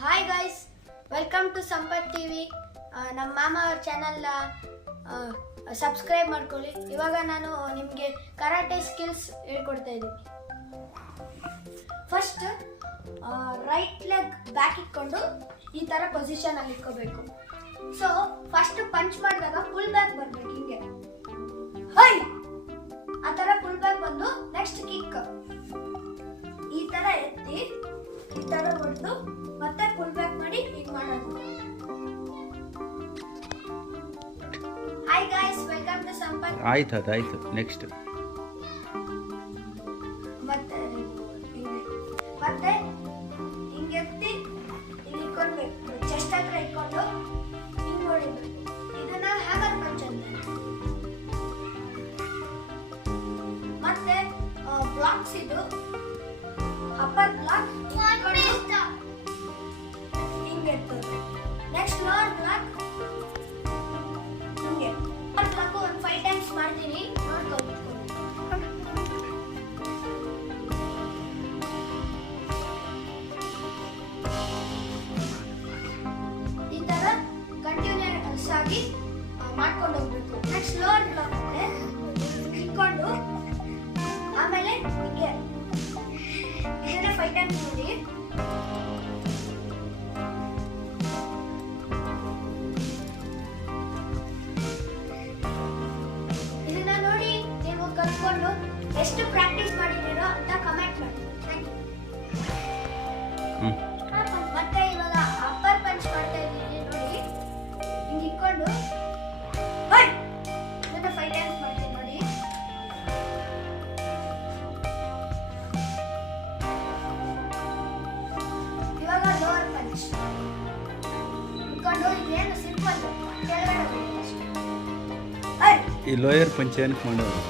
Hi guys, welcome to Sampath TV. ನಮ್ಮ ಮಾಮ ಅವ್ರ ಚಾನಲ್ನ ಸಬ್ಸ್ಕ್ರೈಬ್ ಮಾಡ್ಕೊಳ್ಳಿ. ಇವಾಗ ನಾನು ನಿಮಗೆ ಕರಾಟೆ ಸ್ಕಿಲ್ಸ್ ಹೇಳ್ಕೊಡ್ತಾ ಇದ್ದೀನಿ. ಫಸ್ಟ್ ರೈಟ್ ಲೆಗ್ ಬ್ಯಾಕ್ ಇಟ್ಕೊಂಡು ಈ ಥರ ಪೊಸಿಷನಲ್ಲಿ ಇಟ್ಕೋಬೇಕು. ಸೊ ಫಸ್ಟ್ ಪಂಚ್ ಮಾಡಿದಾಗ ಫುಲ್ ಬ್ಯಾಕ್ ಬರಬೇಕು, ಹಿಂಗೆ ಹೈ ಆ ಥರ ಫುಲ್ ಬ್ಯಾಕ್ ಬಂದು ನೆಕ್ಸ್ಟ್ ಕಿಕ್ ಈ ಥರ ಎತ್ತಿ ಈ ಥರ ಹೊಡೆದು ಮತ್ತೆ ಫುಲ್ ಬ್ಯಾಕ್ ಮಾಡಿ ಹೀಗೆ ಮಾಡೋದು. Hi guys, welcome to Sampath. ಆಯ್ತು ನೆಕ್ಸ್ಟ್ ಮತ್ತೆ ಹಿಂಗೆ ಎತ್ತಿ ಇಲ್ಲಿ ಇಟ್ಕೊಳ್ಬೇಕು, ಚೆಸ್ಟ್ ಹತ್ರ ಇಟ್ಕೊಂಡು ಹಿಂಗೆ ಹೊಡಿಬೇಕು. ಇದನ್ನ ಹ್ಯಾಮರ್ ಪಂಚ್ ಅಂತ. ಮತ್ತೆ ಬ್ಲಾಕ್ಸ್, ಇದು ಅಪ್ಪರ್ ಬ್ಲಾಕ್ ಹಿಂಗೆ ಎತ್ತೋದು. ನೆಕ್ಸ್ಟ್ ಲೋವರ್ ಬ್ಲಾಕ್ ಹಿಂಗೆ. ಲೋವರ್ ಬ್ಲಾಕ್ ಒಂದು 5 ಟೈಮ್ಸ್ ಮಾಡ್ತೀನಿ, ನೋಡ್ಕೊಂಡು ಈ ತರ ಕಂಟಿನ್ಯೂಸ್ ಆಗಿ ಮಾಡ್ಕೊಂಡು ಹೋಗ್ಬೇಕು. ನೆಕ್ಸ್ಟ್ ಲೋವರ್ ಬ್ಲಾಕ್ ಇಟ್ಕೊಂಡು ಆಮೇಲೆ ಹಿಂಗೆ ಇದನ್ನ 5 ಟೈಮ್ಸ್ ನೋಡಿ. ಇದನ್ನ ನೋಡಿ ನೀವು ಕಲ್ತ್ಕೊಂಡು ಎಷ್ಟು ಪ್ರಾಕ್ಟೀಸ್ ಮಾಡಿದ್ದೀರೋ ಅಂತ ಕಮೆಂಟ್ ಮಾಡಿ. ಮತ್ತೆ ಇವಾಗ ಅಪ್ಪರ್ ಪಂಚ್ ಮಾಡ್ತಾ ಇದ್ದೀನಿ ನೋಡಿ, ಹಿಂಗೆ ಇಟ್ಕೊಂಡು ಇದನ್ನ 5 ಟೈಮ್ಸ್ ಮಾಡ್ತೀನಿ ನೋಡಿ. ಇವಾಗ ಲೋವರ್ ಪಂಚ್ ಇಟ್ಕೊಂಡು ಇದೇನು ಸಿಂಪಲ್ ಕೆಳಗಡೆ ಈ ಲೋಯರ್ ಪಂಚ್ ಏನಕ್ಕೆ ಮಾಡೋದು?